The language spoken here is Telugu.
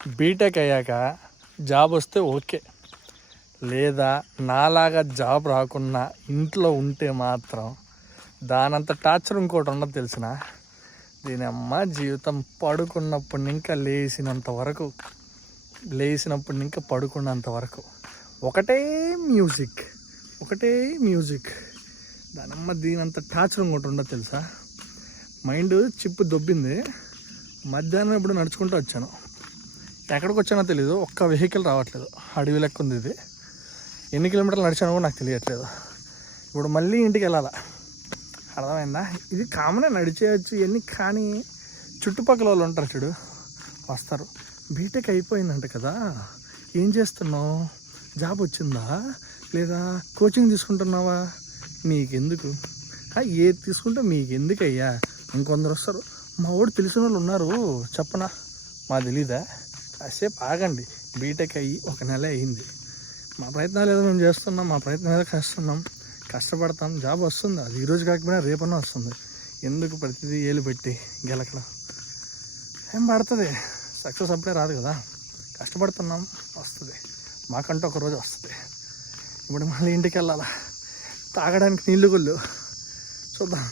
బీటెక్ అయ్యాక జాబ్ వస్తే ఓకే, లేదా నాలాగా జాబ్ రాకున్నా ఇంట్లో ఉంటే మాత్రం దానంత టార్చర్ ఇంకోటి ఉండదు తెలిసిన. దీని అమ్మ జీవితం పడుకున్నప్పటి ఇంకా లేచినప్పటి ఇంకా పడుకున్నంత వరకు ఒకటే మ్యూజిక్. దానమ్మ దీనంత టార్చర్ ఇంకోటి ఉండదు తెలుసా. మైండ్ చిప్పు దొబ్బింది. మధ్యాహ్నం ఎప్పుడు నడుచుకుంటూ వచ్చాను, ఎక్కడికి వచ్చానో తెలీదు, ఒక్క వెహికల్ రావట్లేదు, అడవి లెక్క ఉంది ఇది. ఎన్ని కిలోమీటర్లు నడిచానో కూడా నాకు తెలియట్లేదు. ఇప్పుడు మళ్ళీ ఇంటికి వెళ్ళాలా, అర్థమైందా. ఇది కామనే, నడిచేయచ్చు ఇవన్నీ. కానీ చుట్టుపక్కల వాళ్ళు ఉంటారు చూడు, వస్తారు. బీటెక్ అయిపోయిందంట కదా, ఏం చేస్తున్నావు, జాబ్ వచ్చిందా, లేదా కోచింగ్ తీసుకుంటున్నావా, మీకెందుకు, ఏది తీసుకుంటే మీకెందుకు అయ్యా. ఇంకొందరు వస్తారు, మా వాడు తెలిసిన వాళ్ళు ఉన్నారు చెప్పనా, మా తెలీదా, కాసేపు ఆగండి. బీటెక్ అయ్యి 1 నెల అయ్యింది, మా ప్రయత్నాలు ఏదో మేము చేస్తున్నాం, మా ప్రయత్నం ఏదో కష్టపడతాం, జాబ్ వస్తుంది. అది ఈరోజు కాకపోయినా రేపన్నా వస్తుంది. ఎందుకు ప్రతిదీ ఏలు పెట్టి గెలకడం, ఏం పడుతుంది, సక్సెస్ అప్పుడే రాదు కదా. కష్టపడుతున్నాం, వస్తుంది, మాకంటూ ఒకరోజు వస్తుంది. ఇప్పుడు మళ్ళీ ఇంటికి వెళ్ళాలా, తాగడానికి నీళ్ళు గుళ్ళు చూద్దాం.